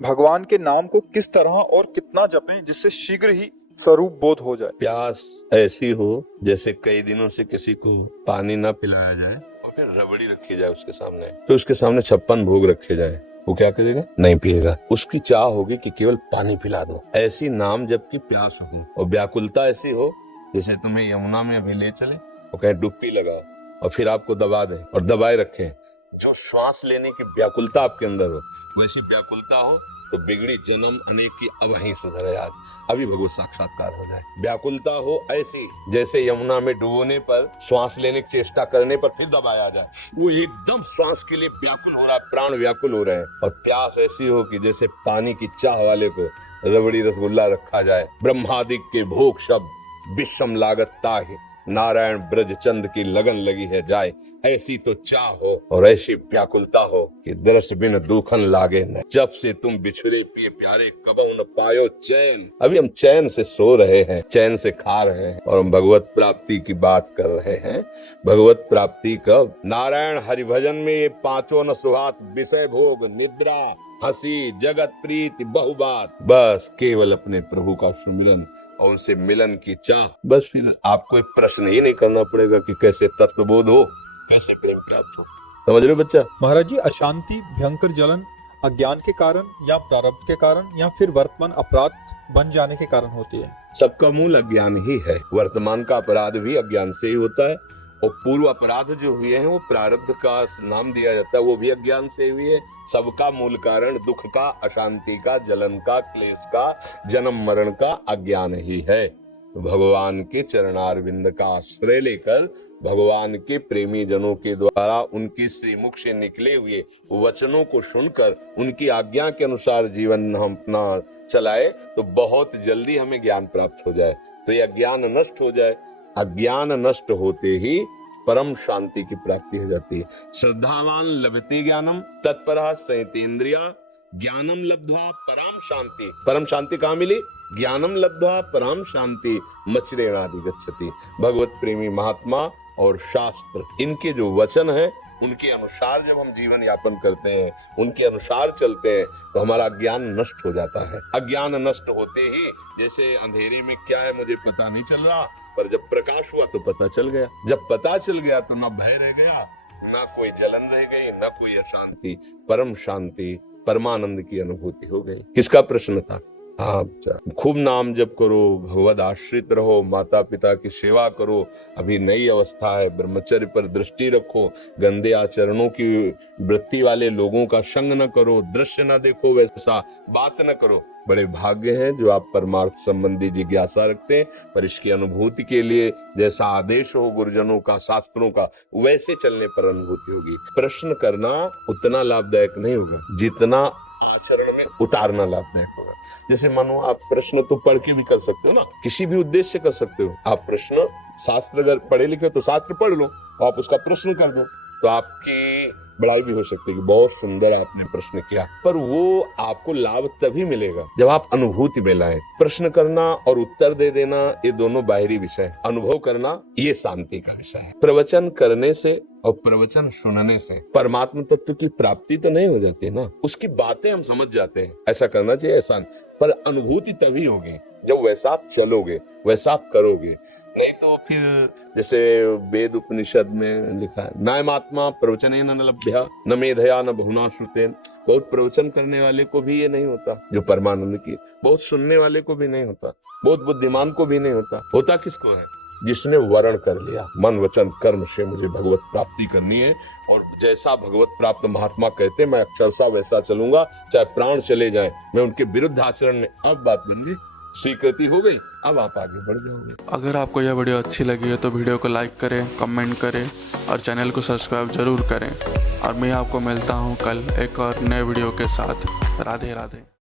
भगवान के नाम को किस तरह और कितना जपें जिससे शीघ्र ही स्वरूप बोध हो जाए। प्यास ऐसी हो जैसे कई दिनों से किसी को पानी ना पिलाया जाए और फिर रबड़ी रखी जाए उसके सामने, फिर उसके सामने 56 भोग रखे जाए, वो क्या करेगा? नहीं पिएगा। उसकी चाह होगी कि केवल पानी पिला दो। ऐसी नाम जबकि प्यास हो और व्याकुलता ऐसी हो जैसे तुम्हें यमुना में अभी ले चले और कहीं डुबकी लगाओ और फिर आपको दबा दे और दबाए रखे। जो श्वास लेने की व्याकुलता आपके अंदर हो, वैसी व्याकुलता हो तो बिगड़ी जन्म अनेक की अब वहीं सुधरे आज, अभी भगवत साक्षात्कार हो जाए। व्याकुलता हो ऐसी जैसे यमुना में डुबोने पर श्वास लेने की चेष्टा करने पर फिर दबाया जाए, वो एकदम श्वास के लिए व्याकुल हो रहा है, प्राण व्याकुल हो रहे हैं। और प्यास ऐसी हो कि जैसे पानी की चाह वाले को रबड़ी रसगुल्ला रखा जाए। ब्रह्मादिक के भोग शब्द विषम लागत ताहि, नारायण ब्रज चंद की लगन लगी है जाए। ऐसी तो चाह हो और ऐसी व्याकुलता हो कि दरस बिन दुखन लागे न। जब से तुम बिछड़े पिए प्यारे कबहु न पायो चैन। अभी हम चैन से सो रहे हैं, चैन से खा रहे हैं और हम भगवत प्राप्ति की बात कर रहे हैं। भगवत प्राप्ति कब? नारायण हरिभजन में ये पांचों न सुहात, विषय भोग निद्रा हंसी जगत प्रीति बहुबात। बस केवल अपने प्रभु का सुमिरन और उनसे मिलन की चाह। बस फिर आपको एक प्रश्न ही नहीं करना पड़ेगा कि कैसे तत्वबोध हो, कैसे प्रेम प्राप्त हो। समझ रहे हो बच्चा? महाराज जी, अशांति, भयंकर जलन अज्ञान के कारण या प्रारब्ध के कारण या फिर वर्तमान अपराध बन जाने के कारण होती है। सबका मूल अज्ञान ही है। वर्तमान का अपराध भी अज्ञान से ही होता है और पूर्व अपराध जो हुए हैं वो प्रारब्ध का नाम दिया जाता है, वो भी अज्ञान से हुई है। सबका मूल कारण दुख का, अशांति का, जलन का, क्लेश का, जन्म मरण का अज्ञान ही है। भगवान के चरणारविंद का आश्रय लेकर भगवान के प्रेमी जनों के द्वारा उनके श्रीमुख से निकले हुए वचनों को सुनकर उनकी आज्ञा के अनुसार जीवन हम अपना चलाए तो बहुत जल्दी हमें ज्ञान प्राप्त हो जाए, तो यह अज्ञान नष्ट हो जाए। अज्ञान नष्ट होते ही परम शांति की प्राप्ति हो जाती है। श्रद्धावान लभते ज्ञानम तत्परः संयतेन्द्रिया ज्ञानम लब्ध्वा परम शांति। परम शांति कहाँ मिली? ज्ञानम लब्ध्वा परम शांति मच्रेणादि गच्छति। भगवत प्रेमी महात्मा और शास्त्र, इनके जो वचन हैं उनके अनुसार जब हम जीवन यापन करते हैं, उनके अनुसार चलते हैं तो हमारा ज्ञान नष्ट हो जाता है। अज्ञान नष्ट होते ही जैसे अंधेरे में क्या है मुझे पता नहीं चल रहा, पर जब प्रकाश हुआ तो पता चल गया। जब पता चल गया तो ना भय रह गया, ना कोई जलन रह गई, ना कोई अशांति। परम शांति, परमानंद की अनुभूति हो गई। किसका प्रश्न था? हाँ, खूब नाम जप करो, भगवद आश्रित रहो, माता पिता की सेवा करो। अभी नई अवस्था है, ब्रह्मचर्य पर दृष्टि रखो, गंदे आचरणों की वृत्ति वाले लोगों का संग न करो, दृश्य न देखो, वैसा बात न करो। बड़े भाग्य हैं जो आप परमार्थ संबंधी जिज्ञासा रखते हैं, पर इसकी अनुभूति के लिए जैसा आदेश हो गुरुजनों का, शास्त्रों का, वैसे चलने पर अनुभूति होगी। प्रश्न करना उतना लाभदायक नहीं होगा जितना आचरण में उतारना लाभदायक होगा। जैसे मानो आप प्रश्न तो पढ़ के भी कर सकते हो ना, किसी भी उद्देश्य से कर सकते हो। आप प्रश्न, शास्त्र अगर पढ़े लिखे तो शास्त्र पढ़ लो, आप उसका प्रश्न कर दो तो आपकी बड़ाई भी हो सकती है कि बहुत सुंदर आपने प्रश्न किया। पर वो आपको लाभ तभी मिलेगा जब आप अनुभूति में लाए। प्रश्न करना और उत्तर दे देना ये दोनों बाहरी विषय है, अनुभव करना ये शांति का विषय है। प्रवचन करने से और प्रवचन सुनने से परमात्मा तत्व की प्राप्ति तो नहीं हो जाती ना, उसकी बातें हम समझ जाते हैं, ऐसा करना चाहिए, ऐसा। पर अनुभूति तभी होगी जब वैसा आप चलोगे, वैसा आप करोगे। नहीं तो फिर जैसे वेद उपनिषद में लिखा है, नायमात्मा प्रवचनेन न लभ्या न मेधया न बहुना श्रुतेन। बहुत प्रवचन करने वाले को भी ये नहीं होता जो परमानंद की, बहुत सुनने वाले को भी नहीं होता, बहुत बुद्धिमान को भी नहीं होता। होता किसको है? जिसने वर्ण कर लिया, मन वचन कर्म से मुझे भगवत प्राप्ति करनी है और जैसा भगवत प्राप्त महात्मा कहते मैं अक्षरशः वैसा चलूंगा, चाहे प्राण चले जाए, मैं उनके विरुद्ध आचरण में। अब बात बन गई, स्वीकृति हो गई, अब आप आगे बढ़ जाओगे। अगर आपको यह वीडियो अच्छी लगी है तो वीडियो को लाइक करें, कमेंट करें और चैनल को सब्सक्राइब जरूर करें। और मैं आपको मिलता हूँ कल एक और नए वीडियो के साथ। राधे राधे।